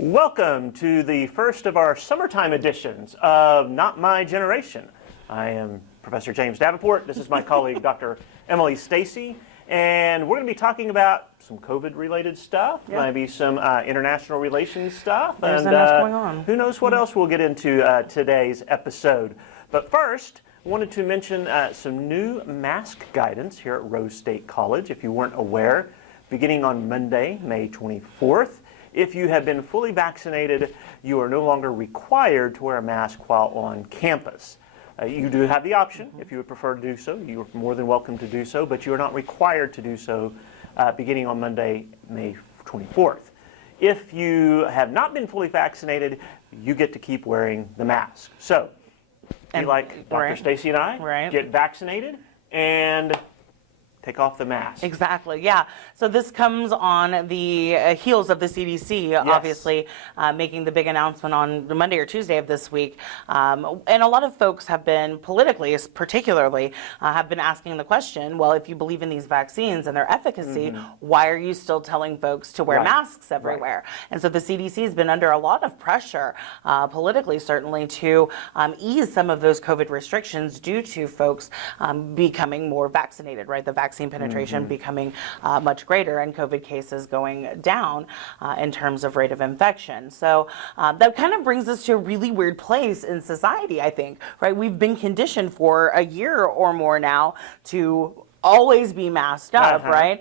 Welcome to the first of our summertime editions of Not My Generation. I am Professor James Davenport. This is my colleague, Dr. Emily Stacey, and we're going to be talking about some COVID-related stuff, maybe some international relations stuff, There's enough going on. Who knows what else we'll get into today's episode. But first, I wanted to mention some new mask guidance here at Rose State College. If you weren't aware, beginning on Monday, May 24th, if you have been fully vaccinated, you are no longer required to wear a mask while on campus. You do have the option, if you would prefer to do so. You are more than welcome to do so, but you are not required to do so beginning on Monday, May 24th. If you have not been fully vaccinated, you get to keep wearing the mask. So, be like Dr. Stacey and I, get vaccinated and take off the mask. Exactly, yeah. So this comes on the heels of the CDC, obviously, making the big announcement on Monday or Tuesday of this week. And a lot of folks have been, politically particularly, have been asking the question, well, if you believe in these vaccines and their efficacy, why are you still telling folks to wear masks everywhere? And so the CDC has been under a lot of pressure, politically certainly, to ease some of those COVID restrictions due to folks becoming more vaccinated, right? The vaccine penetration becoming much greater and COVID cases going down in terms of rate of infection. So that kind of brings us to a really weird place in society, I think, right? We've been conditioned for a year or more now to always be masked up, right?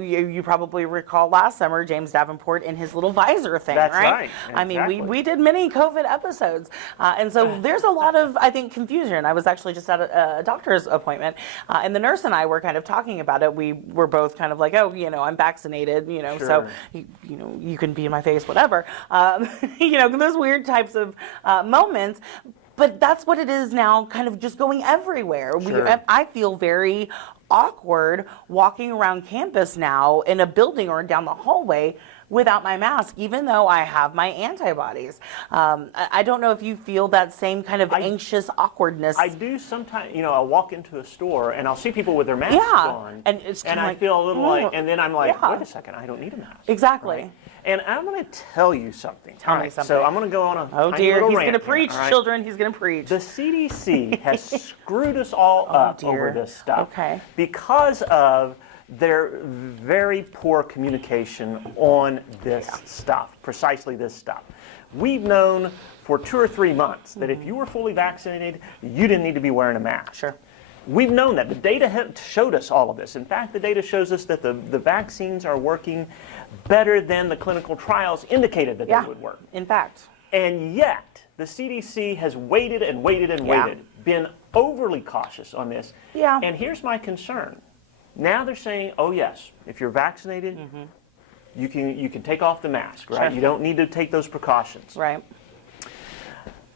You probably recall last summer James Davenport in his little visor thing, That's right. Exactly. I mean, we did many COVID episodes, and so there's a lot of, I think, confusion. I was actually just at a doctor's appointment, and the nurse and I were kind of talking about it. We were both kind of like, oh, you know, I'm vaccinated, you know, so you know, you can be in my face, whatever. You know, those weird types of moments. But that's what it is now, kind of just going everywhere. I feel very awkward walking around campus now in a building or down the hallway without my mask, even though I have my antibodies. I don't know if you feel that same kind of anxious awkwardness. I do sometimes. You know, I'll walk into a store and I'll see people with their masks on, and it's and I like, feel a little like, and then I'm like, wait a second, I don't need a mask. Exactly. Right? And I'm going to tell you something. Tell me something. So I'm going to go on a oh dear, he's going to preach, children. He's going to preach. The CDC has screwed us all up over this stuff because of their very poor communication on this stuff, precisely this stuff. We've known for 2 or 3 months that if you were fully vaccinated, you didn't need to be wearing a mask. Sure. We've known that. The data showed us all of this. In fact, the data shows us that the vaccines are working better than the clinical trials indicated that they would work. In fact. And yet, the CDC has waited and waited and waited, been overly cautious on this. Yeah. And here's my concern. Now they're saying, oh yes, if you're vaccinated, you can take off the mask, right? Sure. You don't need to take those precautions. Right.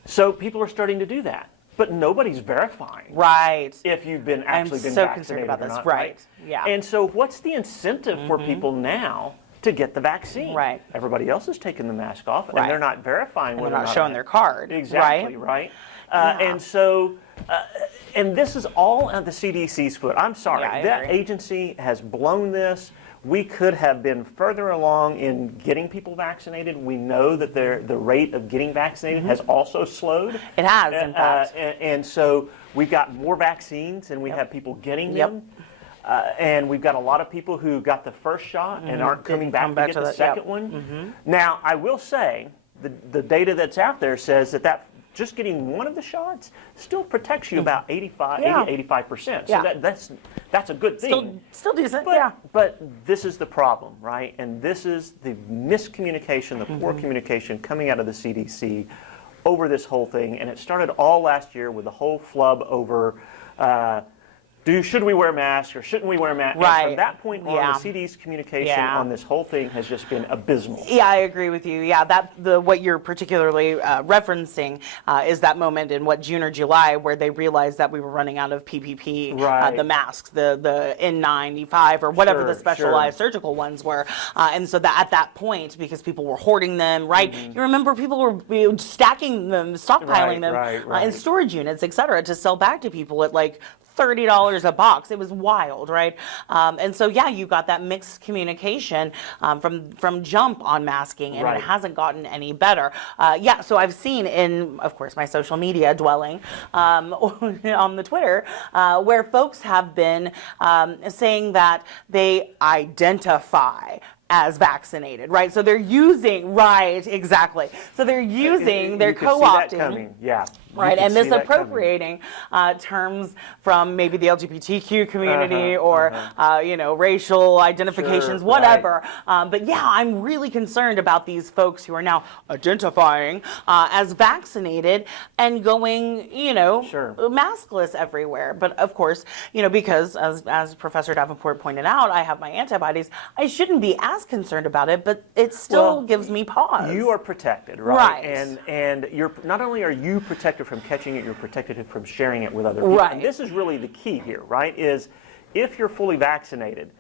So people are starting to do that. But nobody's verifying if you've been actually been so vaccinated concerned about or this. not. Right. Yeah. And so what's the incentive for people now to get the vaccine? Right. Everybody else is taking the mask off, and they're not verifying and whether they're not or not showing their card. Exactly, right? And so, and this is all at the CDC's foot. I'm sorry. That agency has blown this. We could have been further along in getting people vaccinated. We know that the rate of getting vaccinated has also slowed. It has, in fact. And so we've got more vaccines and we have people getting them. And we've got a lot of people who got the first shot and aren't coming back to get the second one. Now, I will say, the data that's out there says that just getting one of the shots still protects you about 85%. So that's a good thing. Still decent, But this is the problem, right? And this is the miscommunication, the poor communication coming out of the CDC over this whole thing. And it started all last year with the whole flub over should we wear masks or shouldn't we wear masks? Right. And from that point on, the CDC's communication on this whole thing has just been abysmal. Yeah, I agree with you. Yeah, what you're particularly referencing is that moment in June or July where they realized that we were running out of PPP, the masks, the N95 or whatever the specialized surgical ones were, and so that at that point, because people were hoarding them, you remember people were stacking them, stockpiling them in storage units, et cetera, to sell back to people at like $30 a box. It was wild, right? And so, yeah, you got that mixed communication from jump on masking, and Right. it hasn't gotten any better. Yeah, so I've seen in, of course, my social media dwelling on the Twitter, where folks have been saying that they identify as vaccinated, right? So they're using, right, exactly. So they're using, they're co-opting. Yeah. Right, and misappropriating terms from maybe the LGBTQ community or racial identifications, Sure, whatever. But yeah, I'm really concerned about these folks who are now identifying as vaccinated and going, maskless everywhere. But of course, because as Professor Davenport pointed out, I have my antibodies. I shouldn't be as concerned about it, but it still gives me pause. You are protected, right? And you're not only are you protected from catching it, you're protected from sharing it with other people. Right. And this is really the key here, right? Is if you're fully vaccinated,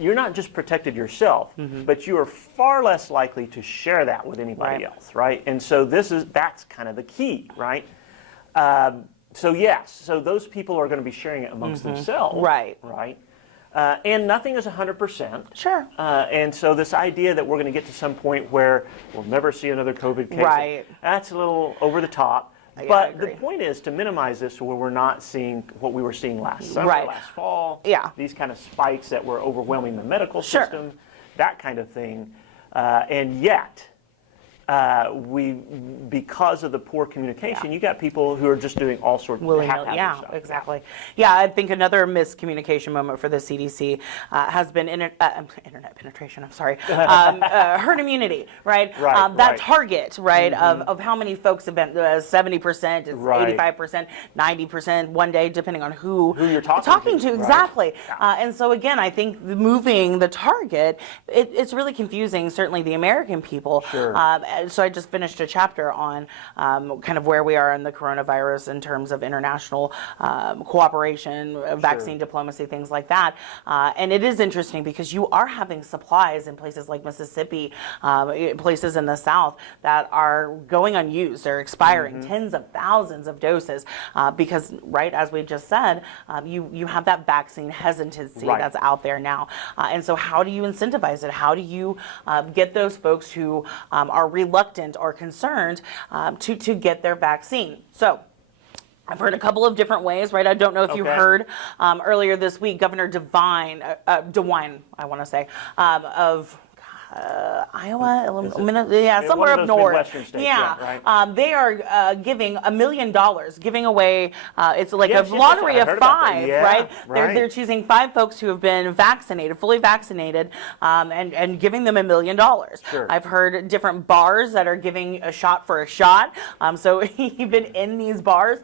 you're not just protected yourself, but you are far less likely to share that with anybody else, right? And so that's kind of the key, right? So those people are going to be sharing it amongst themselves, right? And nothing is 100%. Sure. And so this idea that we're going to get to some point where we'll never see another COVID case, right, that's a little over the top. Yeah, but the point is to minimize this so where we're not seeing what we were seeing last summer, last fall, these kind of spikes that were overwhelming the medical system, that kind of thing. And yet, because of the poor communication, you got people who are just doing all sorts of haphazard stuff. Exactly. Yeah, I think another miscommunication moment for the CDC has been internet penetration. I'm sorry, herd immunity, right? That target, right, of how many folks have been 70%, 85%, 90% one day, depending on who you're talking to. Exactly. And so again, I think moving the target, it's really confusing. Certainly, the American people. Sure. So I just finished a chapter on kind of where we are in the coronavirus in terms of international cooperation, vaccine diplomacy, things like that. And it is interesting because you are having supplies in places like Mississippi, places in the South that are going unused. They're expiring, tens of thousands of doses because, right, as we just said, you have that vaccine hesitancy that's out there now. And so how do you incentivize it? How do you get those folks who are reluctant or concerned to get their vaccine? So I've heard a couple of different ways, right? I don't know if you heard earlier this week, Governor DeWine, I want to say, of Iowa, somewhere up north. States, they are giving $1 million, giving away. It's like a lottery of 5, right? They're choosing 5 folks who have been vaccinated, fully vaccinated, and giving them $1 million. Sure. I've heard different bars that are giving a shot for a shot. So even in these bars,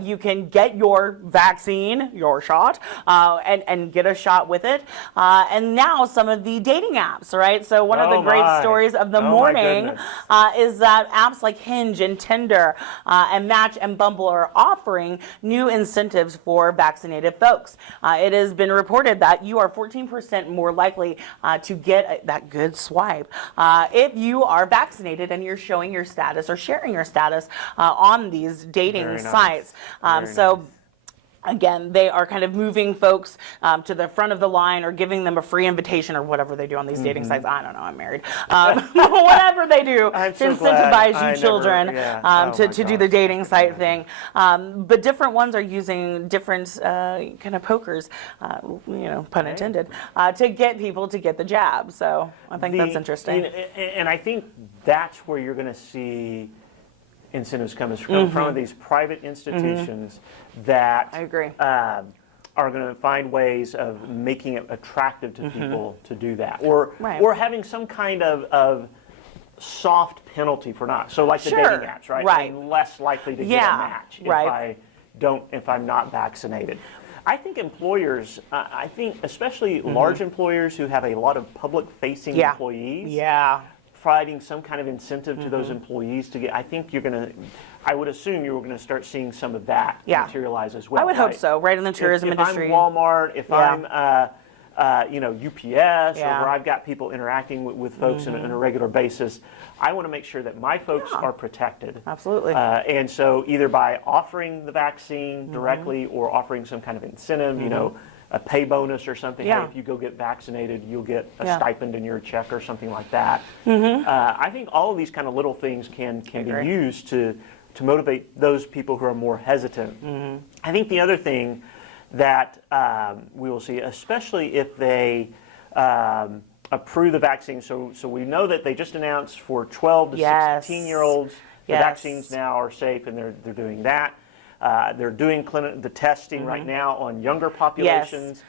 you can get your vaccine, your shot, and get a shot with it. And now some of the dating apps, right? So one of the great stories of the morning is that apps like Hinge and Tinder and Match and Bumble are offering new incentives for vaccinated folks. It has been reported that you are 14% more likely to get that good swipe if you are vaccinated and you're showing your status or sharing your status on these dating sites. Again, they are kind of moving folks to the front of the line or giving them a free invitation or whatever they do on these dating sites. I don't know, I'm married. Whatever they do to incentivize you children to do the dating site thing. But different ones are using different kind of pokers, pun intended, to get people to get the jab. So I think that's interesting. And I think that's where you're going to see incentives come from these private institutions that I agree. Are going to find ways of making it attractive to people to do that, or having some kind of soft penalty for not. So like the dating apps, right? I'm less likely to get a match if I'm not vaccinated. I think employers, especially large employers who have a lot of public-facing employees, providing some kind of incentive to those employees to get, I would assume you were going to start seeing some of that materialize as well. I would hope so, right in the tourism industry. If I'm Walmart, if I'm UPS, or Yeah. where I've got people interacting with folks on a regular basis, I want to make sure that my folks are protected. Absolutely. And so either by offering the vaccine directly or offering some kind of incentive, a pay bonus or something. Yeah. Hey, if you go get vaccinated, you'll get a Yeah. stipend in your check or something like that. I think all of these kind of little things can be agree. used to motivate those people who are more hesitant. I think the other thing that we will see, especially if they approve the vaccine, so we know that they just announced for 12 to Yes. 16-year-olds, the Yes. vaccines now are safe, and they're doing that. They're doing the testing right now on younger populations.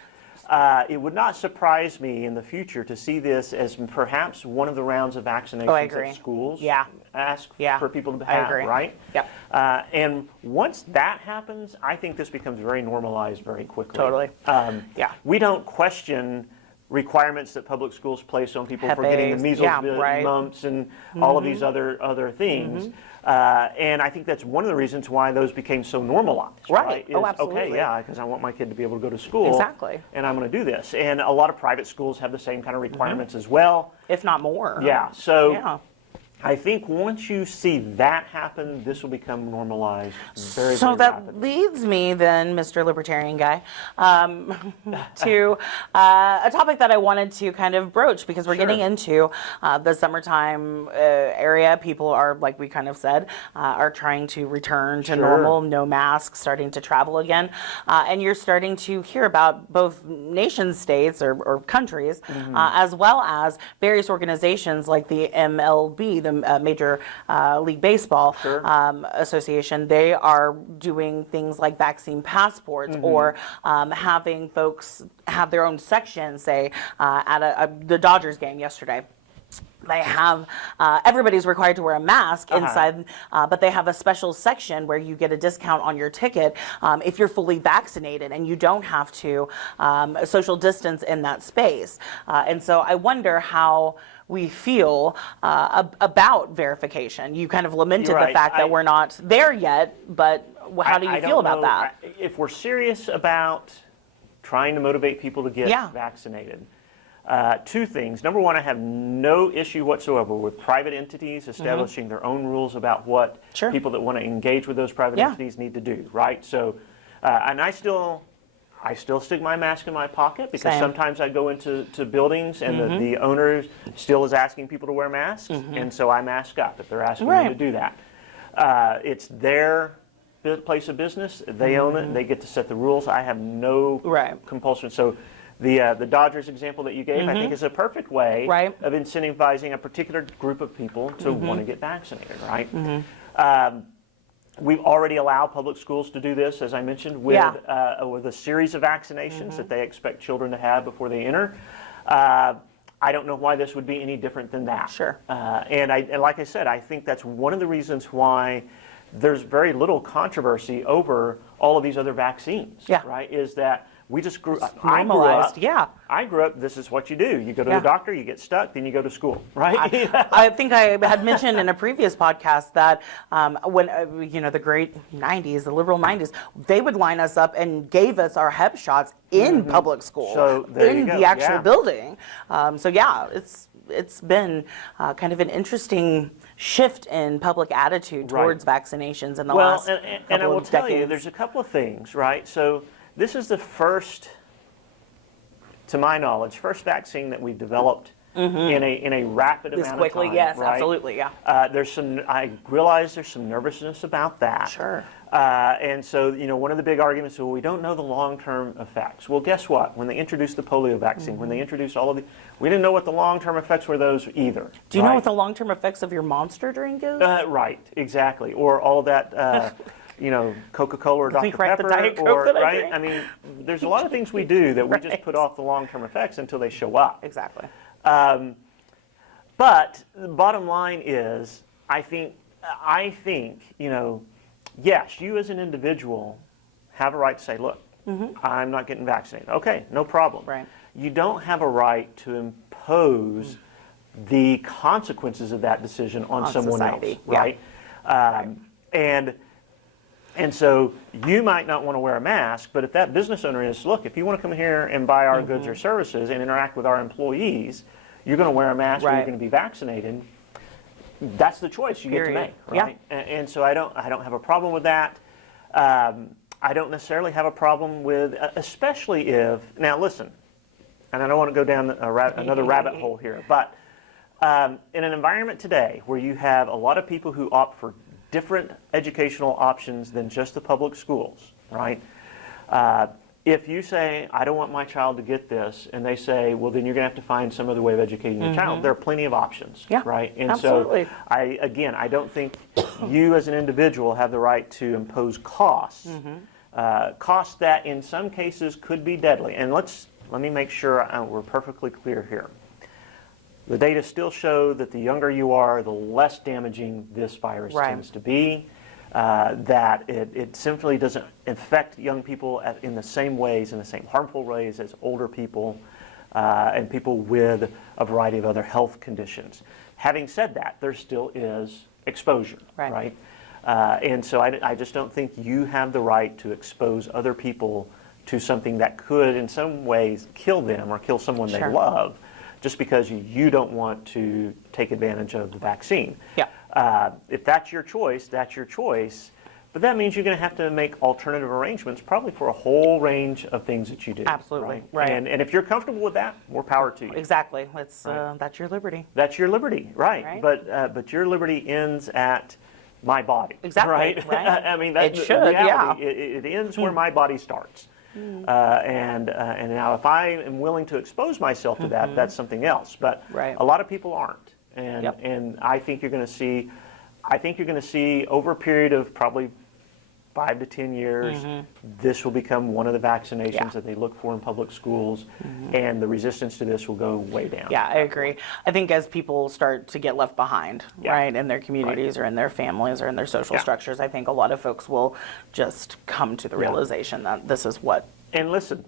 It would not surprise me in the future to see this as perhaps one of the rounds of vaccinations agree. that schools Yeah. ask Yeah. for people to I have, agree. right? Yep. And once that happens, I think this becomes very normalized very quickly. Totally. Yeah. We don't question requirements that public schools place on people for Hep getting the A's. measles, Yeah, right. mumps, and all of these other things. And I think that's one of the reasons why those became so normalized. Right. Is, Oh, absolutely. Okay, yeah, because I want my kid to be able to go to school. Exactly. And I'm going to do this. And a lot of private schools have the same kind of requirements as well. If not more. Yeah. So Yeah. I think once you see that happen, this will become normalized very, So very that rapidly. leads me then, Mr. Libertarian guy, to a topic that I wanted to kind of broach, because we're Sure. getting into the summertime area. People are, like we kind of said, are trying to return to Sure. normal, no masks, starting to travel again. And you're starting to hear about both nation states or countries, as well as various organizations like the MLB, the Major League Baseball Sure. Association. They are doing things like vaccine passports, or having folks have their own section, say at the Dodgers game yesterday. They have everybody's required to wear a mask inside, but they have a special section where you get a discount on your ticket if you're fully vaccinated, and you don't have to social distance in that space. And so I wonder how we feel about verification. You kind of lamented You're the right. fact that we're not there yet, but how do you I feel don't about know. that? If we're serious about trying to motivate people to get Yeah. vaccinated, two things. Number one, I have no issue whatsoever with private entities establishing their own rules about what Sure. people that want to engage with those private Yeah. entities need to do, right? So, and I still stick my mask in my pocket because Same. sometimes I go into buildings and the owner still is asking people to wear masks, and so I mask up if they're asking me to Right. do that. It's their place of business. They own it. They get to set the rules. I have no Right. compulsion. So the Dodgers example that you gave, I think, is a perfect way Right. of incentivizing a particular group of people to want to get vaccinated, right? We've already allowed public schools to do this, as I mentioned, with a series of vaccinations that they expect children to have before they enter. I don't know why this would be any different than that. Sure. And like I said, I think that's one of the reasons why there's very little controversy over all of these other vaccines. Yeah. Right? Is that we just grew up. Normalized, yeah. I grew up, this is what you do. You go to Yeah. the doctor, you get stuck, then you go to school, right? I think I had mentioned in a previous podcast that when, the great 90s, the liberal 90s, they would line us up and gave us our Hep shots in public school, So there you in go, the actual yeah. building. It's been kind of an interesting shift in public attitude Right. towards vaccinations in the Well, last and I couple will of tell you, decades. there's a couple of things, right? So this is the first, to my knowledge, first vaccine that we developed in a rapid This amount quickly, of time. yes, right? absolutely, yeah. I realize there's some nervousness about that. Sure. And so, one of the big arguments is, well, we don't know the long-term effects. Well, guess what? When they introduced the polio vaccine, when they introduced all of the, we didn't know what the long-term effects were those either. Do you know right? what the long-term effects of your Monster drink is? Right, exactly. Or all that, Coca-Cola or Dr. Right, the Pepper. Diet Coke or, that I right? drink. I mean, there's a lot of things we do that we just Right. put off the long-term effects until they show up. Exactly. But the bottom line is, I think, yes, you as an individual have a right to say, look, I'm not getting vaccinated. Okay, no problem. Right. You don't have a right to impose the consequences of that decision on someone society. else, right? Yeah. And And so you might not want to wear a mask, but if that business owner is, look, if you want to come here and buy our goods or services and interact with our employees, you're going to wear a mask or you're going to be vaccinated. That's the choice you get to make, right? Yeah. And so I don't have a problem with that. I don't necessarily have a problem with, especially if, now listen, and I don't want to go down another rabbit hole here, but in an environment today where you have a lot of people who opt for different educational options than just the public schools, right? If you say, I don't want my child to get this, and they say, well, then you're going to have to find some other way of educating your child, there are plenty of options, right? And absolutely. so, I don't think you as an individual have the right to impose costs, costs that in some cases could be deadly. And let me make sure we're perfectly clear here. The data still show that the younger you are, the less damaging this virus tends to be. That it simply doesn't affect young people in the same ways, in the same harmful ways as older people and people with a variety of other health conditions. Having said that, there still is exposure, right? And so I just don't think you have the right to expose other people to something that could in some ways kill them or kill someone they love, just because you don't want to take advantage of the vaccine. If that's your choice, that's your choice. But that means you're going to have to make alternative arrangements, probably for a whole range of things that you do. Absolutely, right. And if you're comfortable with that, more power to you. Exactly. That's your liberty. That's your liberty, right? But your liberty ends at my body. Exactly. Right. I mean, that's it should. reality. It ends where my body starts. And now, if I am willing to expose myself to that, that's something else. But a lot of people aren't, and I think you're going to see. I think you're going to see over a period of probably 5 to 10 years, this will become one of the vaccinations that they look for in public schools, and the resistance to this will go way down. Yeah, I agree. I think as people start to get left behind, right, in their communities or in their families or in their social structures, I think a lot of folks will just come to the realization that this is what. And listen,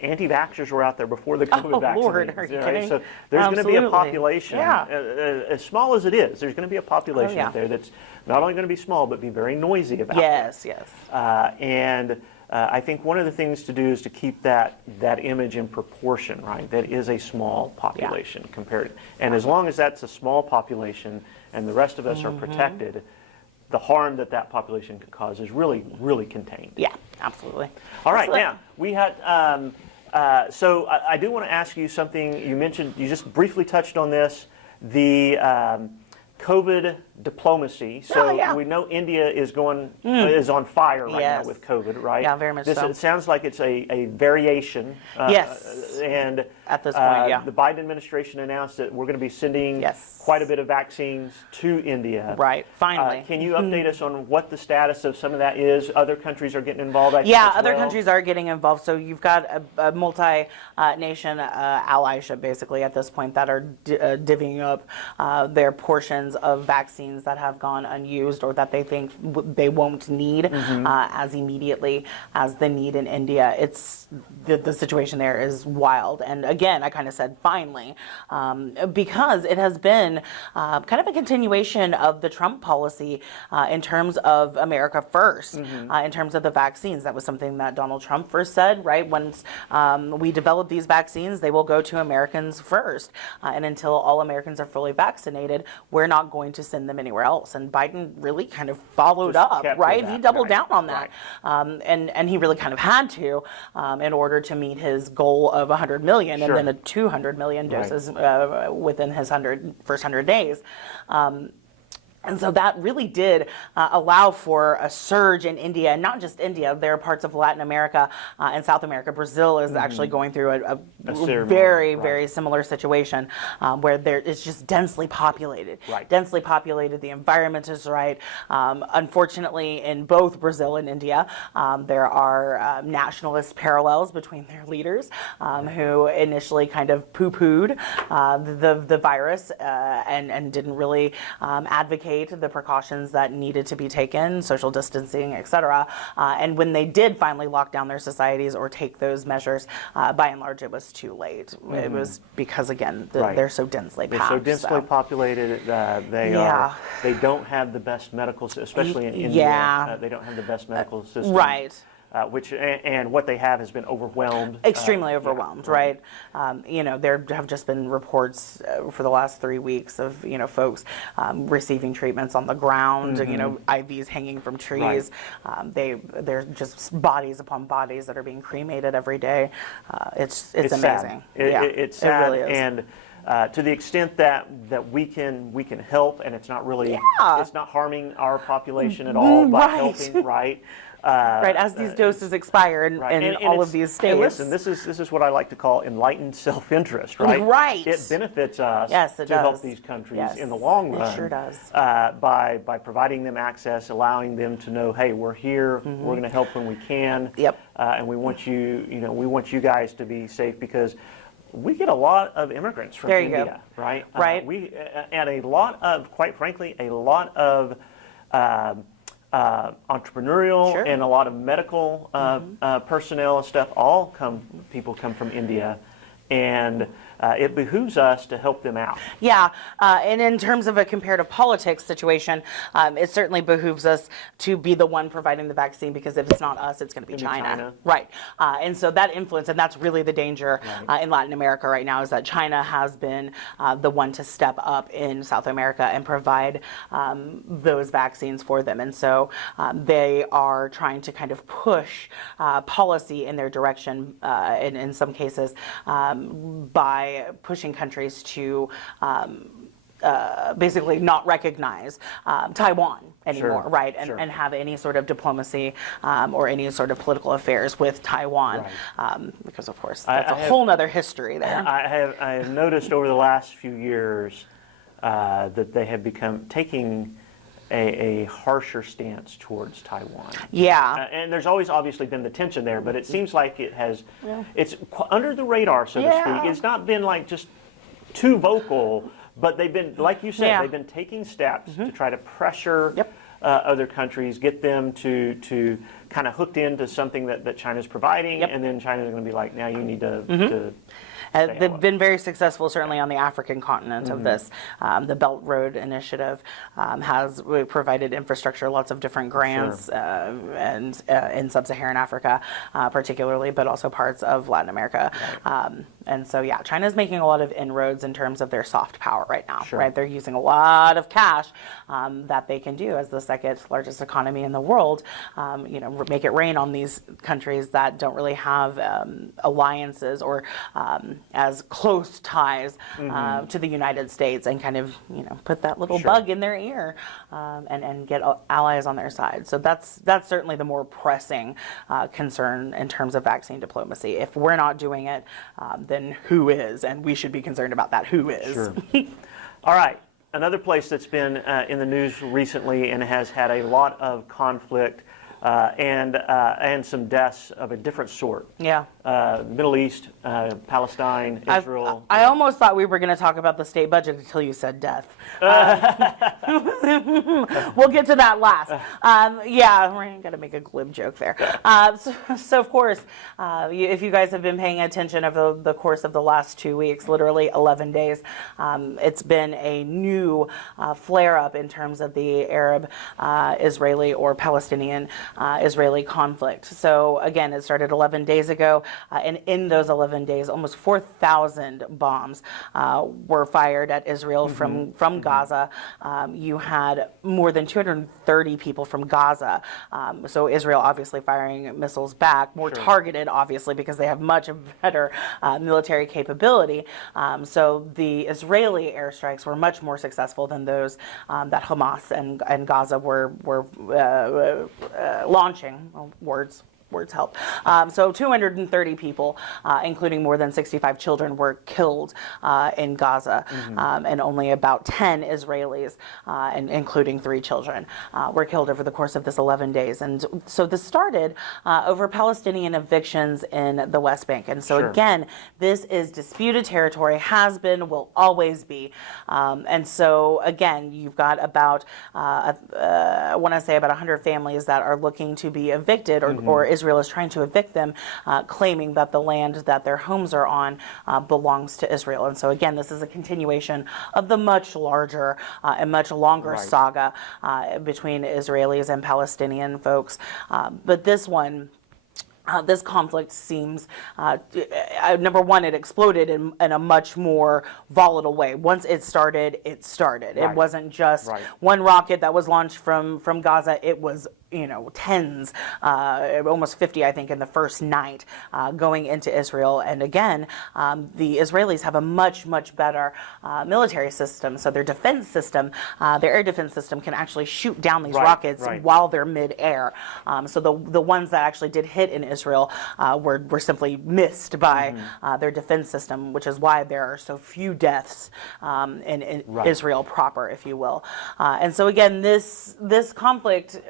anti-vaxxers were out there before the COVID vaccine. Lord, are you kidding? So there's going to be a population, as small as it is, there's going to be a population out there that's not only going to be small, but be very noisy about it. Yes. And I think one of the things to do is to keep that image in proportion, right? That is a small population compared. And as long as that's a small population and the rest of us are protected, the harm that population could cause is really, really contained. Yeah, absolutely. All right, now, we had, so I do want to ask you something. You mentioned, you just briefly touched on this, the COVID diplomacy. So we know India is on fire right now with COVID, right? Yeah, very much so. It sounds like it's a variation. And at this point, the Biden administration announced that we're going to be sending quite a bit of vaccines to India. Right, finally. Can you update us on what the status of some of that is? Other countries are getting involved, I think, as other well. countries are getting involved. So you've got a multi-nation allyship, basically, at this point, that are divvying up their portions of vaccines that have gone unused or that they think they won't need as immediately as the need in India. It's the situation there is wild. And again, I kind of said finally, because it has been kind of a continuation of the Trump policy in terms of America first, in terms of the vaccines. That was something that Donald Trump first said, right? Once we develop these vaccines, they will go to Americans first. And until all Americans are fully vaccinated, we're not going to send them anywhere else. And Biden really kind of followed up, right? He doubled down on that. And he really kind of had to in order to meet his goal of 100 million and then a 200 million doses within his first 100 days. And so that really did allow for a surge in India, and not just India. There are parts of Latin America and South America. Brazil is actually going through a very, very similar situation where it's just densely populated. Densely populated. The environment is right. Unfortunately, in both Brazil and India, there are nationalist parallels between their leaders who initially kind of poo-pooed the virus and didn't really advocate dictate the precautions that needed to be taken, social distancing, et cetera. And when they did finally lock down their societies or take those measures, by and large, it was too late. It was because, again, they're so densely packed. They're so densely populated. They don't have the best medical, especially in India. They don't have the best medical system. Right. And what they have has been overwhelmed. Extremely overwhelmed, right? There have just been reports for the last 3 weeks of, folks receiving treatments on the ground, IVs hanging from trees. Right. They're just bodies upon bodies that are being cremated every day. It's amazing. Sad. It's sad. It really is. And to the extent that we can help, and it's not really, it's not harming our population at all by helping, right? Right, as these doses expire in all of these states. And listen, this is what I like to call enlightened self-interest, right? Right. It benefits us to help these countries in the long run. It sure does. By providing them access, allowing them to know, hey, we're here, we're going to help when we can. Yep. And we want we want you guys to be safe because we get a lot of immigrants from India, right? Right. And a lot of, quite frankly, a lot of entrepreneurial and a lot of medical personnel and stuff. People come from India, and it behooves us to help them out. Yeah, and in terms of a comparative politics situation, it certainly behooves us to be the one providing the vaccine, because if it's not us, it's going to be China. Right. And so that influence, and that's really the danger in Latin America right now, is that China has been the one to step up in South America and provide those vaccines for them. And so they are trying to kind of push policy in their direction, in some cases, by pushing countries to basically not recognize Taiwan anymore, right? And have any sort of diplomacy or any sort of political affairs with Taiwan, because of course that's a whole nother history there. I have noticed over the last few years that they have become taking a harsher stance towards Taiwan. Yeah. And there's always obviously been the tension there, but it seems like it's under the radar, so to speak. It's not been like just too vocal, but they've been, like you said, they've been taking steps to try to pressure other countries, get them to kind of hooked into something that China's providing, and then China's going to be like, now you need to they've been very successful, certainly on the African continent of this. The Belt Road Initiative has provided infrastructure, lots of different grants, and in sub-Saharan Africa particularly, but also parts of Latin America. And so, China's making a lot of inroads in terms of their soft power right now, right? They're using a lot of cash that they can do as the second largest economy in the world, make it rain on these countries that don't really have alliances or as close ties to the United States, and kind of, put that little bug in their ear and get allies on their side. So that's certainly the more pressing concern in terms of vaccine diplomacy. If we're not doing it, then who is? And we should be concerned about that. Who is? All right. Another place that's been in the news recently and has had a lot of conflict and some deaths of a different sort. Middle East, Palestine, Israel. I almost thought we were going to talk about the state budget until you said death. We'll get to that last. We're going to make a glib joke there. So of course, if you guys have been paying attention over the course of the last 2 weeks, literally 11 days, it's been a new flare-up in terms of the Arab-Israeli or Palestinian Israeli conflict. So again, it started 11 days ago, and in those 11 days, almost 4,000 bombs were fired at Israel from Gaza. You had more than 230 people from Gaza. So Israel obviously firing missiles back, more targeted, obviously, because they have much better military capability. So the Israeli airstrikes were much more successful than those that Hamas and Gaza were launching. Words words help. So 230 people, including more than 65 children, were killed in Gaza, and only about 10 Israelis, and including 3 children, were killed over the course of this 11 days. And so this started over Palestinian evictions in the West Bank. And so again, this is disputed territory, has been, will always be. And so again, you've got about, I want to say about 100 families that are looking to be evicted, or Israel is trying to evict them, claiming that the land that their homes are on belongs to Israel. And so again, this is a continuation of the much larger and much longer saga between Israelis and Palestinian folks. But this one, this conflict seems, number one, it exploded in a much more volatile way. Once it started, it started. It wasn't just one rocket that was launched from Gaza. It was, tens, almost 50, I think, in the first night going into Israel. And again, the Israelis have a much, much better military system. So their defense system, their air defense system, can actually shoot down these rockets while they're mid-air. So the ones that actually did hit in Israel were simply missed by their defense system, which is why there are so few deaths in Israel proper, if you will. And so again, this conflict,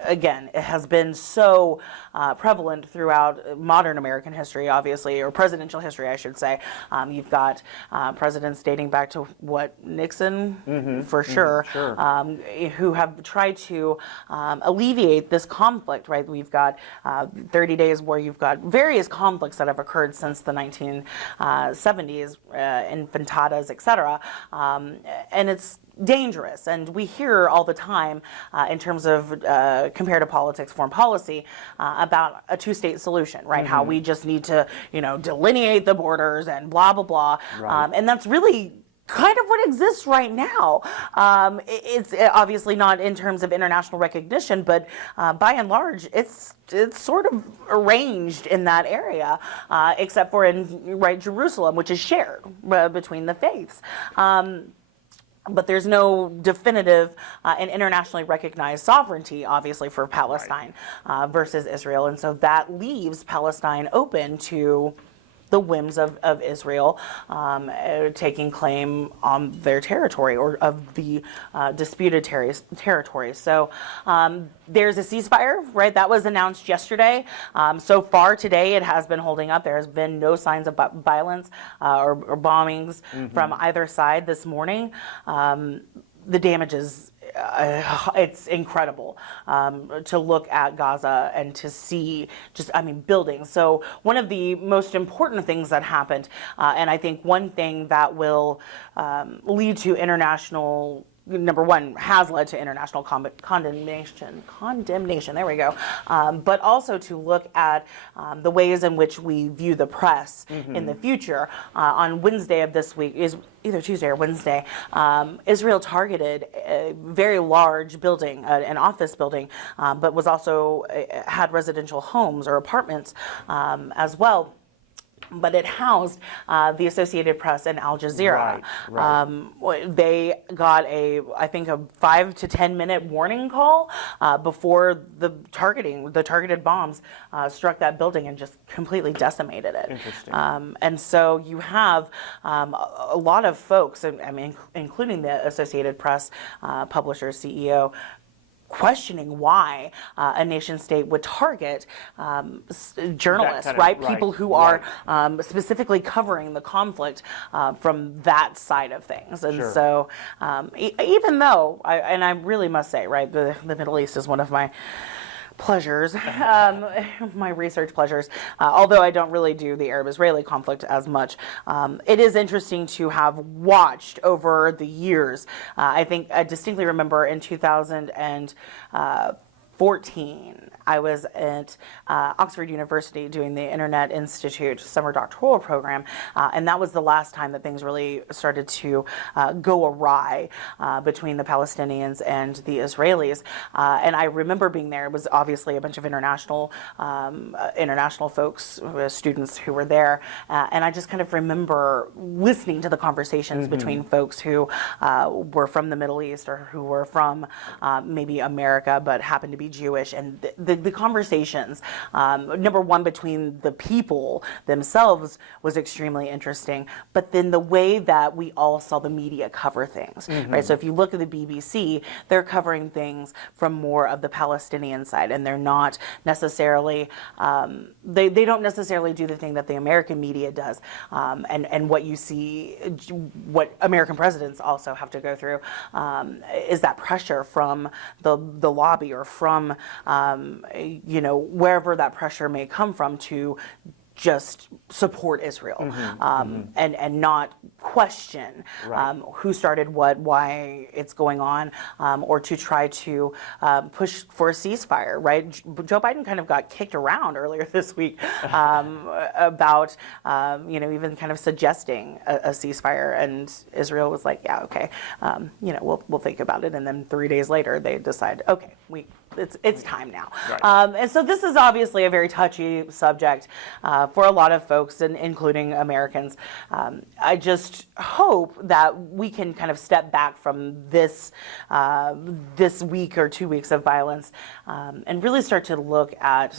again, it has been so prevalent throughout modern American history, obviously, or presidential history, I should say. You've got presidents dating back to Nixon, for sure, who have tried to alleviate this conflict, right? We've got 30 days where you've got various conflicts that have occurred since the 1970s, infantadas, etc. And it's dangerous, and we hear all the time in terms of comparative politics, foreign policy, about a two-state solution, right? How we just need to, delineate the borders and blah blah blah, and that's really kind of what exists right now. It's obviously not in terms of international recognition, but by and large, it's sort of arranged in that area, except for in Jerusalem, which is shared between the faiths. But there's no definitive and internationally recognized sovereignty, obviously, for Palestine versus Israel. And so that leaves Palestine open to the whims of Israel taking claim on their territory, or of the disputed territories. So there's a ceasefire, right? That was announced yesterday. So far today, it has been holding up. There has been no signs of violence or bombings from either side this morning. The damage is it's incredible to look at Gaza and to see buildings. So one of the most important things that happened, and I think one thing that will lead to international, number one, has led to international condemnation, there we go, but also to look at the ways in which we view the press in the future. On Wednesday of this week, is either Tuesday or Wednesday, Israel targeted a very large building, an office building, but was also had residential homes or apartments as well. But it housed the Associated Press and Al Jazeera. They got I think a 5 to 10 minute warning call before the targeted bombs struck that building and just completely decimated it. Interesting. And so you have a lot of folks, including the Associated Press publisher, CEO, questioning why a nation state would target journalists, people who are specifically covering the conflict from that side of things. And so even though, I really must say, the Middle East is one of my pleasures, my research pleasures, although I don't really do the Arab-Israeli conflict as much. It is interesting to have watched over the years. I think I distinctly remember in 2014, I was at Oxford University doing the Internet Institute summer doctoral program, and that was the last time that things really started to go awry between the Palestinians and the Israelis. And I remember being there. It was obviously a bunch of international folks, students who were there, and I just kind of remember listening to the conversations between folks who were from the Middle East or who were from maybe America but happened to be be Jewish, and the conversations, number one, between the people themselves was extremely interesting, but then the way that we all saw the media cover things, right? So if you look at the BBC, they're covering things from more of the Palestinian side, and they're not necessarily, they don't necessarily do the thing that the American media does, and what you see, what American presidents also have to go through, is that pressure from the lobby or from, wherever that pressure may come from to just support Israel, and not question who started what, why it's going on, or to try to push for a ceasefire, right? Joe Biden kind of got kicked around earlier this week about, even kind of suggesting a ceasefire, and Israel was like, yeah, okay, we'll think about it, and then 3 days later they decide, okay, it's time now. Right. And so this is obviously a very touchy subject for a lot of folks, and including Americans. I just hope that we can kind of step back from this week or 2 weeks of violence, and really start to look at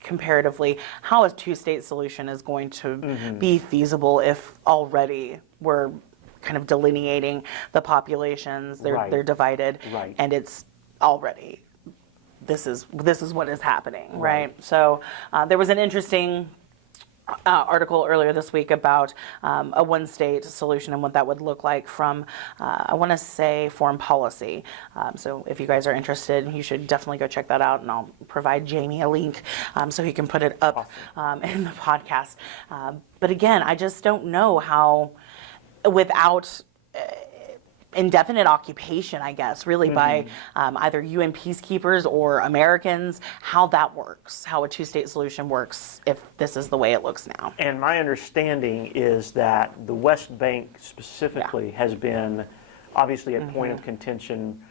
comparatively how a two-state solution is going to be feasible if already we're kind of delineating the populations. They're divided, and it's already. This is what is happening, right? So there was an interesting article earlier this week about a one-state solution and what that would look like from, I want to say, Foreign Policy. So if you guys are interested, you should definitely go check that out, and I'll provide Jamie a link so he can put it up in the podcast. But again, I just don't know how, without indefinite occupation, I guess, really by either UN peacekeepers or Americans, how that works, how a two-state solution works if this is the way it looks now. And my understanding is that the West Bank specifically has been obviously a point of contention.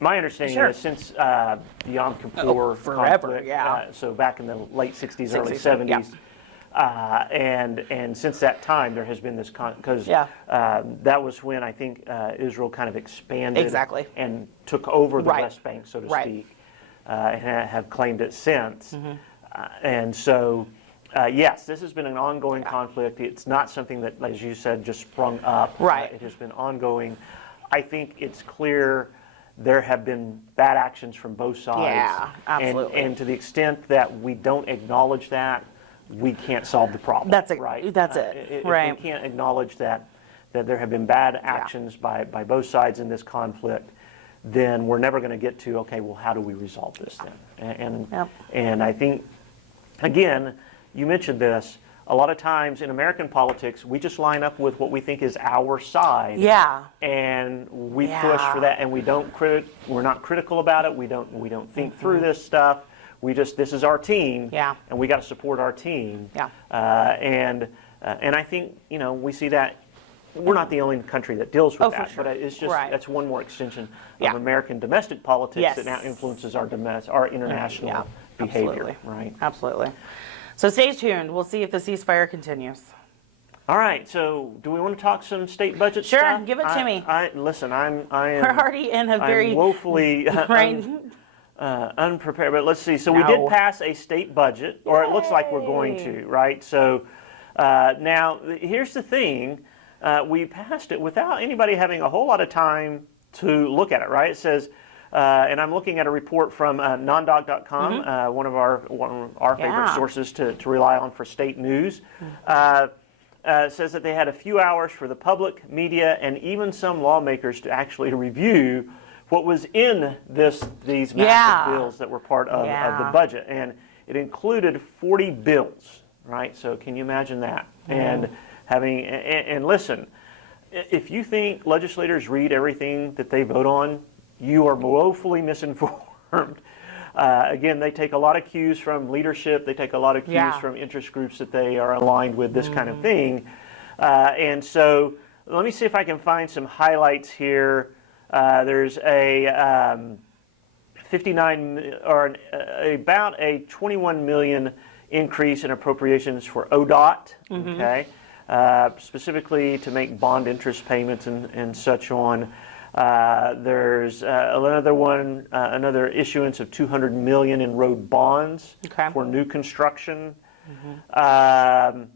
My understanding is since the Yom Kippur conflict, so back in the late 60s, early 70s, and since that time, there has been this because that was when I think Israel kind of expanded and took over the West Bank, so to speak, and have claimed it since. And so, yes, this has been an ongoing conflict. It's not something that, as you said, just sprung up. It has been ongoing. I think it's clear there have been bad actions from both sides. Yeah, absolutely. And to the extent that we don't acknowledge that, we can't solve the problem. That's it. Right. That's it. If we can't acknowledge that there have been bad actions by both sides in this conflict, then we're never going to get to, okay, well, how do we resolve this then? And I think, again, you mentioned this, a lot of times in American politics, we just line up with what we think is our side. And we push for that, and we're not critical about it. We don't think through this stuff. This is our team, and we got to support our team. And I think, we see that we're not the only country that deals with that, but it's just that's one more extension of American domestic politics that now influences our international behavior. Absolutely. So stay tuned. We'll see if the ceasefire continues. All right. So, do we want to talk some state budget stuff? Sure, give it to me. Listen, I am. We're already in a very woefully unprepared, but let's see. So we did pass a state budget, or it looks like we're going to, right? So now here's the thing: we passed it without anybody having a whole lot of time to look at it, right? It says, and I'm looking at a report from nondog.com, one of our favorite sources to rely on for state news. Says that they had a few hours for the public, media, and even some lawmakers to actually review what was in these massive bills that were part of the budget. And it included 40 bills, right? So can you imagine that? And and listen, if you think legislators read everything that they vote on, you are woefully misinformed. Again, they take a lot of cues from leadership. They take a lot of cues from interest groups that they are aligned with, this kind of thing. And so let me see if I can find some highlights here. There's a 59 or about a 21 million increase in appropriations for ODOT. Okay, specifically to make bond interest payments and such on. There's another issuance of $200 million in road bonds for new construction. I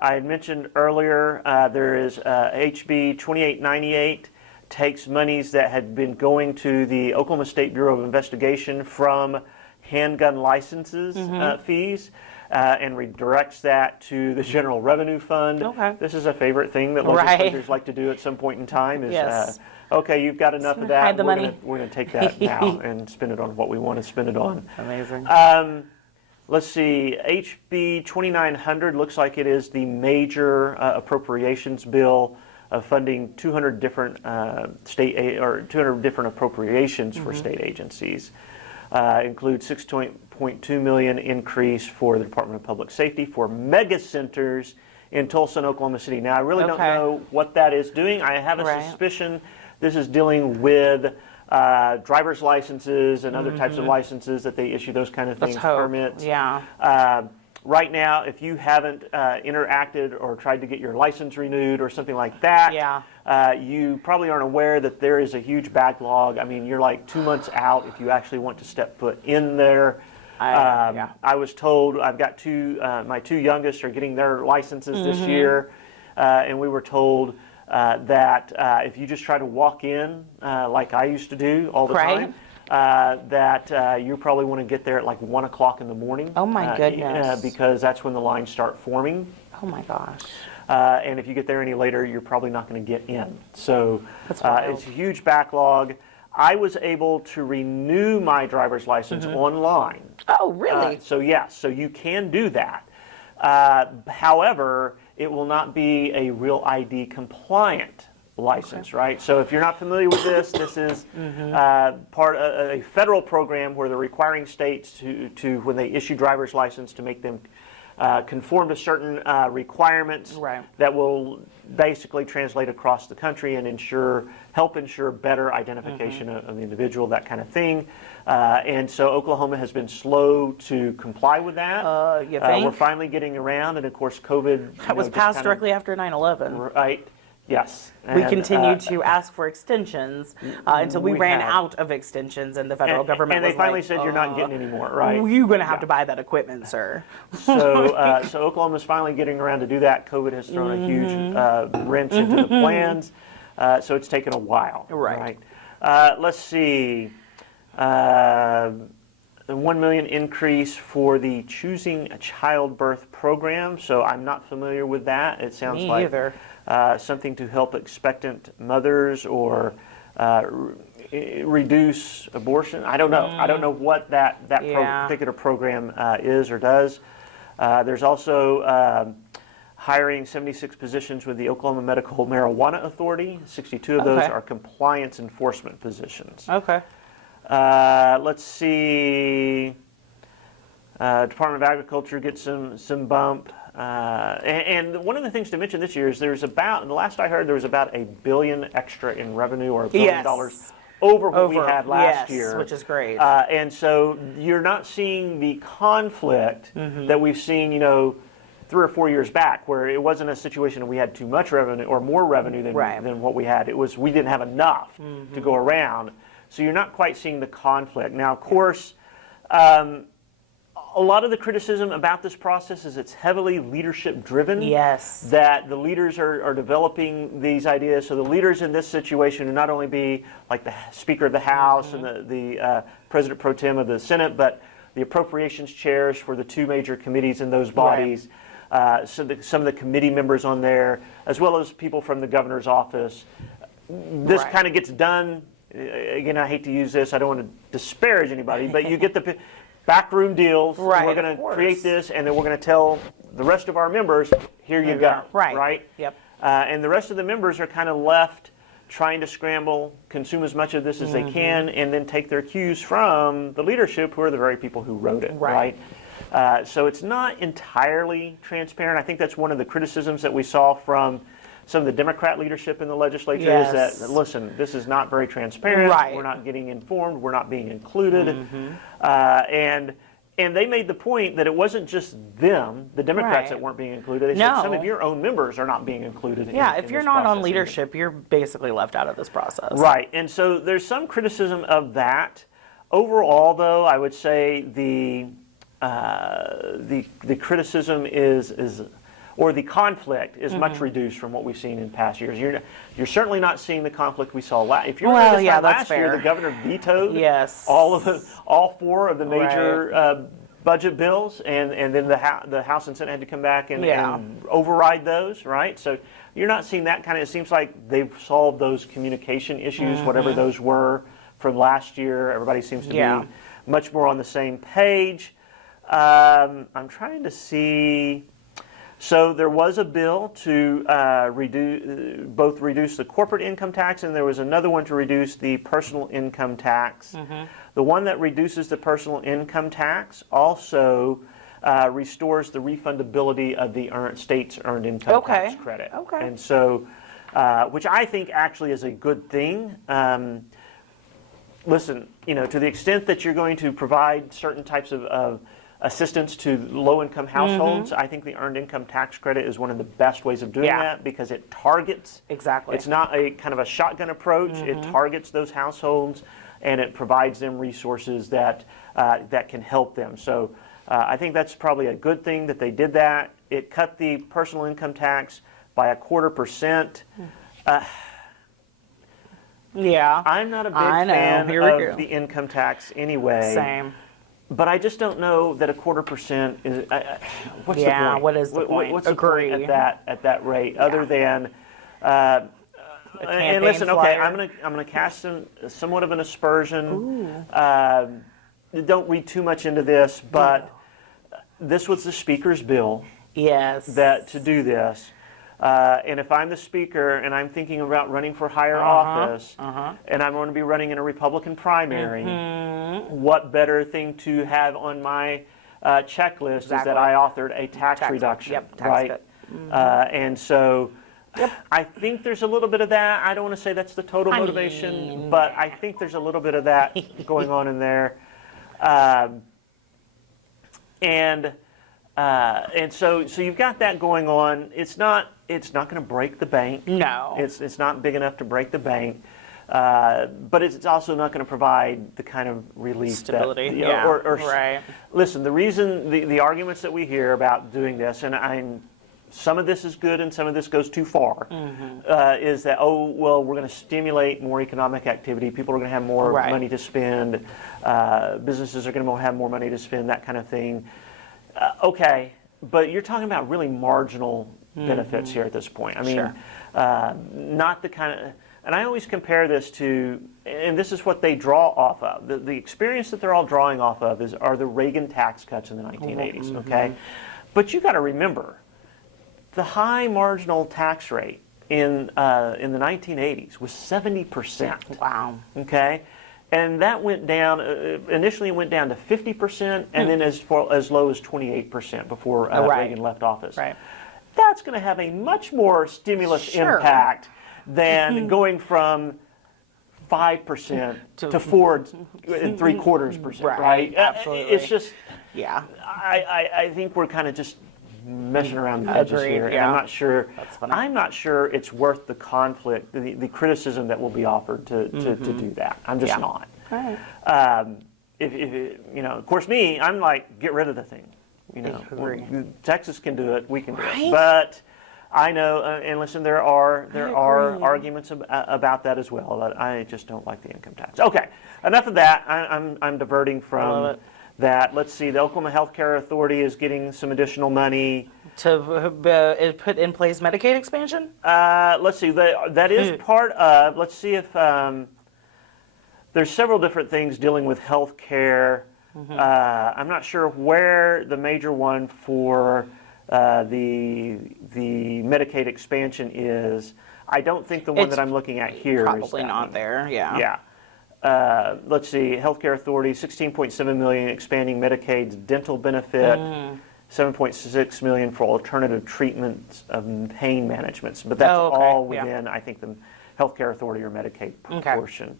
had mentioned earlier there is HB 2898 takes monies that had been going to the Oklahoma State Bureau of Investigation from handgun licenses fees and redirects that to the General Revenue Fund. This is a favorite thing that legislators like to do at some point in time is, okay, you've got enough of that, we're going to take that now and spend it on what we want to spend it on. Amazing. Let's see, HB 2900 looks like it is the major appropriations bill funding 200 different 200 different appropriations for state agencies. Includes $6.2 million increase for the Department of Public Safety for mega centers in Tulsa and Oklahoma City. Now, I really don't know what that is doing. I have a suspicion this is dealing with driver's licenses and other types of licenses that they issue, those kind of things, permits. Right now, if you haven't interacted or tried to get your license renewed or something like that, you probably aren't aware that there is a huge backlog. I mean, you're like 2 months out if you actually want to step foot in there. I was told I've got my two youngest are getting their licenses this year, and we were told that if you just try to walk in like I used to do all the time, that you probably want to get there at like 1 o'clock in the morning. Oh my goodness. Because that's when the lines start forming. Oh my gosh. And if you get there any later, you're probably not going to get in. So it's a huge backlog. I was able to renew my driver's license online. Oh, really? So yes, so you can do that. However, it will not be a Real ID compliant license, right? So if you're not familiar with this, this is part of a federal program where they're requiring states to when they issue driver's license to make them conform to certain requirements that will basically translate across the country and help ensure better identification of the individual, that kind of thing. And so Oklahoma has been slow to comply with that. You think? We're finally getting around, and of course COVID. That was passed directly after 9/11. Right. Yes. We continued to ask for extensions until we ran out of extensions, and the federal government and they finally said you're not getting any more, right? You're going to have to buy that equipment, sir. So Oklahoma's finally getting around to do that. COVID has thrown a huge wrench into the plans, so it's taken a while. Right. Let's see. $1 million increase for the Choosing a Childbirth program. So I'm not familiar with that. It sounds like something to help expectant mothers or reduce abortion. I don't know. I don't know what that particular program is or does. There's also hiring 76 positions with the Oklahoma Medical Marijuana Authority. 62 of those are compliance enforcement positions. Let's see. Department of Agriculture gets some bump. And one of the things to mention this year is the last I heard, there was about $1 billion extra in revenue, or $1 billion over what we had last year. Which is great. And so you're not seeing the conflict that we've seen, 3 or 4 years back, where it wasn't a situation where we had too much revenue or more revenue than what we had. It was we didn't have enough to go around. So you're not quite seeing the conflict. Now, of course, a lot of the criticism about this process is it's heavily leadership driven. Yes. That the leaders are developing these ideas. So the leaders in this situation would not only be like the Speaker of the House and the President Pro Tem of the Senate, but the appropriations chairs for the 2 major committees in those bodies. Some of the committee members on there, as well as people from the governor's office. This kind of gets done. Again, I hate to use this. I don't want to disparage anybody, but you get the backroom deals. Right, we're going to create this, and then we're going to tell the rest of our members, here you go. Right? Yep. And the rest of the members are kind of left trying to scramble, consume as much of this as they can, and then take their cues from the leadership, who are the very people who wrote it. Right? So it's not entirely transparent. I think that's one of the criticisms that we saw from some of the Democrat leadership in the legislature is that, listen, this is not very transparent. We're not getting informed. We're not being included. And And they made the point that it wasn't just them, the Democrats, Right. that weren't being included. They No. said some of your own members are not being included. Yeah, in if you're this not on process either. leadership, you're basically left out of this process. Right, and so there's some criticism of that. Overall, though, I would say the criticism or the conflict is much reduced from what we've seen in past years. You're certainly not seeing the conflict we saw last. If you remember this time last year, the governor vetoed all 4 of the major budget bills, and then the House and Senate had to come back and override those. Right, so you're not seeing that kind of. It seems like they've solved those communication issues, whatever those were from last year. Everybody seems to be much more on the same page. I'm trying to see. So there was a bill to reduce the corporate income tax, and there was another one to reduce the personal income tax. The one that reduces the personal income tax also restores the refundability of the state's earned income tax credit. And so, which I think actually is a good thing. Listen, to the extent that you're going to provide certain types of assistance to low-income households, I think the earned income tax credit is one of the best ways of doing that, because it targets. Exactly. It's not a kind of a shotgun approach. It targets those households, and it provides them resources that can help them. So I think that's probably a good thing that they did that. It cut the personal income tax by 1/4%. I'm not a big fan of the income tax anyway. Same. But I just don't know that 1/4% is. What's the point? What is the point? What's the point at that rate? Other than, and listen, flyer. okay, I'm gonna cast somewhat of an aspersion. Don't read too much into this, but this was the Speaker's bill. Yes. That to do this. And if I'm the Speaker and I'm thinking about running for higher office, and I'm going to be running in a Republican primary, what better thing to have on my checklist is that I authored a tax reduction, right? And so I think there's a little bit of that. I don't want to say that's the total motivation, but I think there's a little bit of that going on in there. And so you've got that going on. It's not going to break the bank. No. It's not big enough to break the bank. But it's also not going to provide the kind of relief, stability. Right. Listen, the reason the arguments that we hear about doing this, and some of this is good and some of this goes too far, is that we're going to stimulate more economic activity. People are going to have more money to spend. Businesses are going to have more money to spend. That kind of thing. Okay, but you're talking about really marginal benefits here at this point. I mean, not the kind of, and I always compare this to, and this is what they draw off of. The experience that they're all drawing off of are the Reagan tax cuts in the 1980s, okay? But you got to remember, the high marginal tax rate in the 1980s was 70%. Wow. Okay? And that went down, initially went down to 50%, and then as low as 28% before Reagan left office. Right. That's going to have a much more stimulus impact than going from 5% to 4.75%, right? Absolutely. It's just, I think we're kind of just messing around the edges here, and I'm not sure it's worth the conflict, the criticism that will be offered to do that. I'm just not. Right. If of course, I'm like, get rid of the thing. Texas can do it, we can do it, but I know, and listen, there are arguments about that as well. That I just don't like the income tax. Okay, enough of that. I'm diverting from that. Let's see. The Oklahoma Healthcare Authority is getting some additional money to put in place Medicaid expansion. Let's see. That is part of. Let's see if there's several different things dealing with health care. I'm not sure where the major one for the Medicaid expansion is. I don't think the one that I'm looking at here probably is that not one. there. Yeah. Yeah. Let's see. Healthcare Authority, $16.7 million expanding Medicaid's dental benefit. $7.6 million for alternative treatments of pain management. But that's all within, I think, the Healthcare Authority or Medicaid proportion.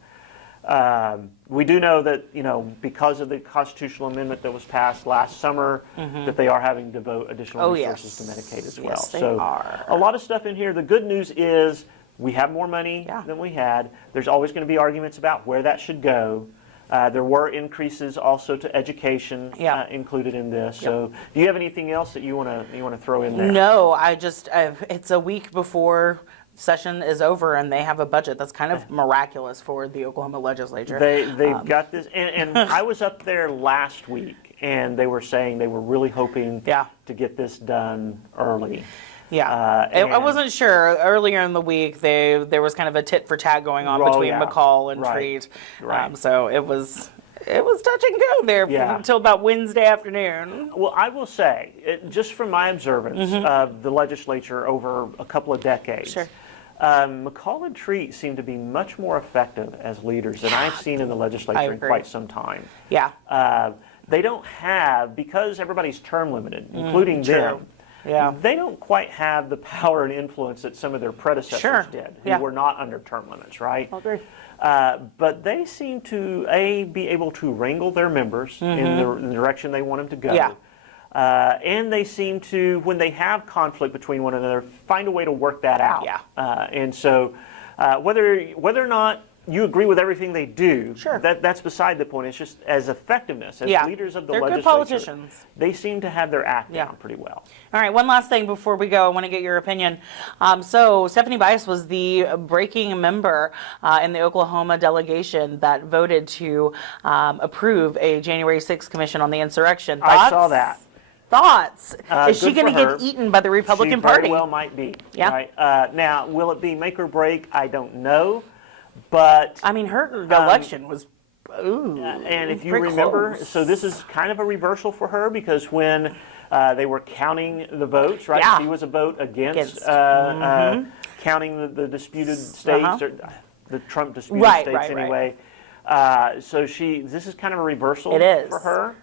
We do know that, because of the constitutional amendment that was passed last summer, that they are having to devote additional resources to Medicaid as well. Yes, they so are. A lot of stuff in here. The good news is we have more money Yeah. than we had. There's always going to be arguments about where that should go. There were increases also to education included in this. So, do you have anything else that you want to throw in there? No, it's a week before session is over and they have a budget that's kind of miraculous for the Oklahoma legislature. They've got this, and I was up there last week, and they were saying they were really hoping to get this done early. Yeah, I wasn't sure. Earlier in the week, there was kind of a tit for tat going on between McCall and Treat. Right. So it was touch and go there until about Wednesday afternoon. Well, I will say, just from my observance of the legislature over a couple of decades, McCall and Treat seem to be much more effective as leaders than I've seen in the legislature in quite some time. Yeah. They don't have, because everybody's term limited, including them. Yeah. They don't quite have the power and influence that some of their predecessors did, who were not under term limits, right? I agree. But they seem to, be able to wrangle their members in the direction they want them to go. Yeah. And they seem to, when they have conflict between one another, find a way to work that out. Yeah. And so whether or not you agree with everything they do, that's beside the point. It's just as effectiveness, as leaders of the legislature. They're good politicians. They seem to have their act down pretty well. All right, one last thing before we go. I want to get your opinion. So Stephanie Bice was the breaking member in the Oklahoma delegation that voted to approve a January 6th commission on the insurrection. Thoughts? I saw that. Thoughts? Is she going to her. get eaten by the Republican She very Party? well might be. Yeah. Right? Now, will it be make or break? I don't know. But I mean, her election was, and if you pretty remember, close. so this is kind of a reversal for her, because when they were counting the votes, right? Yeah. She was a vote against counting the disputed states, or the Trump disputed states anyway. So this is kind of a reversal for her.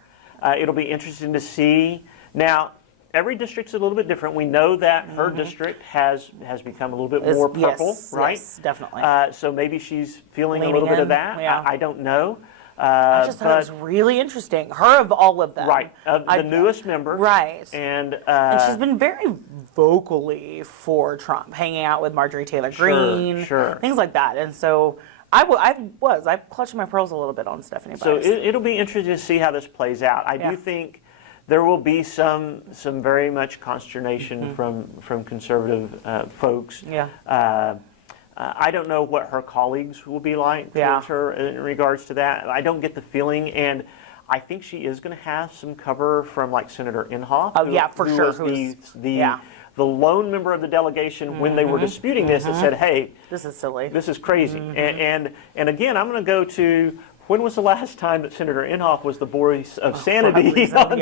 It'll be interesting to see. Now, every district's a little bit different. We know that her district has become a little bit more purple, right? Yes, definitely. So maybe she's feeling Leaning a little bit in, of that. yeah. I don't know. I just thought it was really interesting. Her of all of them. Right. The newest member. Right. And she's been very vocally for Trump, hanging out with Marjorie Taylor Greene, things like that. And so I clutched my pearls a little bit on Stephanie Bice. So it'll be interesting to see how this plays out. I do think there will be some very much consternation from conservative folks. Yeah. I don't know what her colleagues will be like towards her in regards to that. I don't get the feeling, and I think she is going to have some cover from like Senator Inhofe. Who was the lone member of the delegation when they were disputing this and said, "Hey, this is silly. This is crazy." And again, I'm going to go to. When was the last time that Senator Inhofe was the voice of sanity on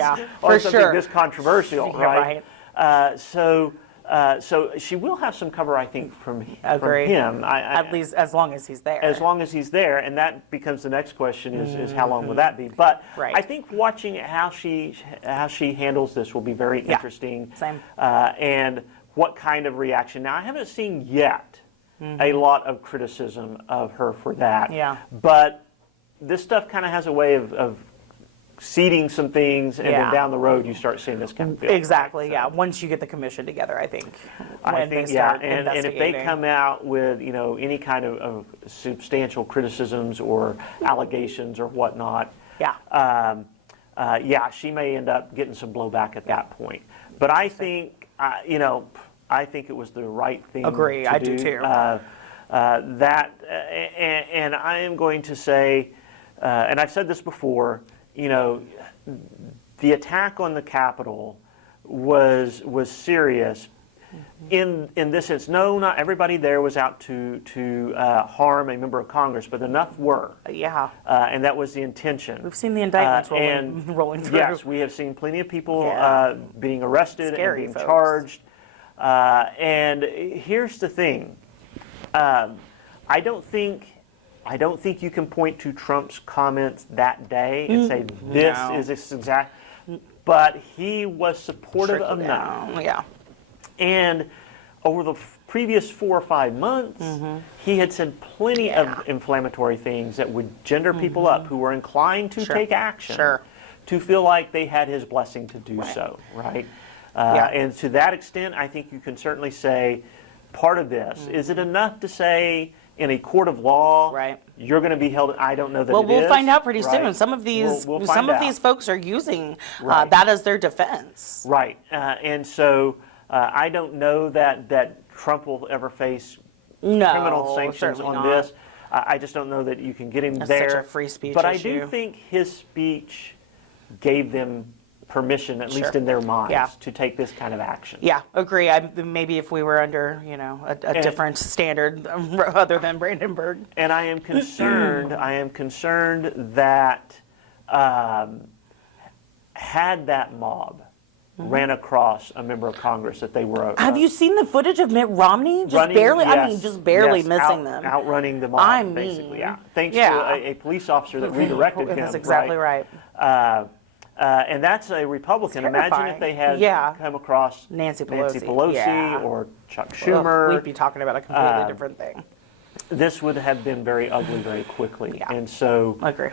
something this controversial, right? So she will have some cover, I think, from him. At least as long as he's there. As long as he's there, and that becomes the next question: is how long will that be? But I think watching how she handles this will be very interesting. Same. And what kind of reaction? Now, I haven't seen yet a lot of criticism of her for that. Yeah. But this stuff kind of has a way of seeding some things, and then down the road you start seeing this kind of feel. Exactly, yeah. Once you get the commission together, I think. And if they come out with any kind of substantial criticisms or allegations or whatnot, she may end up getting some blowback at that point. But I think I think it was the right thing. Agree, to I do. do too. And I am going to say, and I've said this before. The attack on the Capitol was serious. In this sense, no, not everybody there was out to harm a member of Congress, but enough were. And that was the intention. We've seen the indictments rolling through. Yes, we have seen plenty of people being arrested and being folks. charged. And here's the thing: I don't think you can point to Trump's comments that day and say this is exact. But he was supportive enough. Yeah. And over the previous 4 or 5 months, he had said plenty of inflammatory things that would gender people up who were inclined to take action to feel like they had his blessing to do so, right? And to that extent, I think you can certainly say part of this. Is it enough to say in a court of law, you're going to be held? I don't know that it is. Well, we'll find out pretty soon. Some of these, these folks are using that as their defense. Right, and so I don't know that Trump will ever face criminal sanctions on this. I just don't know that you can get him there. Such a free speech but issue. I do think his speech gave them permission, at least in their minds, to take this kind of action. Yeah, agree. Maybe if we were under, a different standard other than Brandenburg. And I am concerned. I am concerned that had that mob ran across a member of Congress that they were. Have you seen the footage of Mitt Romney just barely? Yes, I mean, just barely missing them, outrunning the mob. Basically, thanks to a police officer that redirected him. That's exactly right. And that's a Republican. Imagine if they had come across Nancy Pelosi or Chuck Schumer. We'd be talking about a completely different thing. This would have been very ugly very quickly. And so, agree.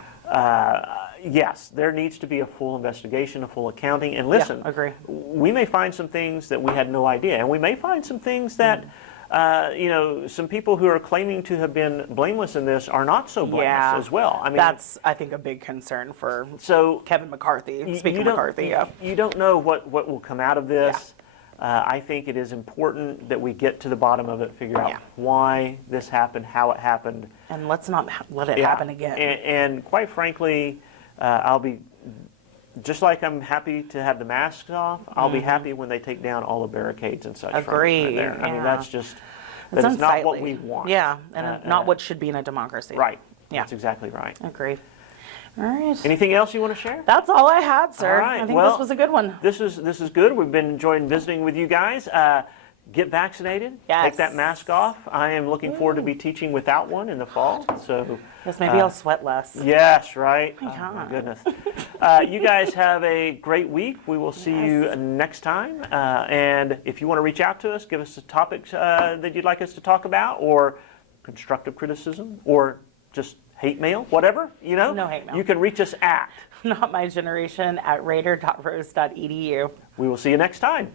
Yes, there needs to be a full investigation, a full accounting. And listen, agree. We may find some things that we had no idea, and we may find some things that some people who are claiming to have been blameless in this are not so blameless as well. I mean, that's, I think, a big concern for Kevin McCarthy. Speaking of McCarthy, you don't know what will come out of this. I think it is important that we get to the bottom of it, figure out why this happened, how it happened. And let's not let it happen again. And quite frankly, I'll be, just like I'm happy to have the masks off, I'll be happy when they take down all the barricades and such. Agree. There. I mean, that's just, that's not what we want. Yeah, and not what should be in a democracy. Right. Yeah. That's exactly right. Agree. All right. Anything else you want to share? That's all I had, sir. All right. I think this was a good one. This is good. We've been enjoying visiting with you guys. Get vaccinated. Yes. Take that mask off. I am looking forward to be teaching without one in the fall. So yes, maybe I'll sweat less. Yes, right. Oh my goodness. You guys have a great week. We will see you next time. And if you want to reach out to us, give us a topic that you'd like us to talk about, or constructive criticism, or just hate mail, whatever, No hate mail. You can reach us at notmygeneration@raider.rose.edu. We will see you next time.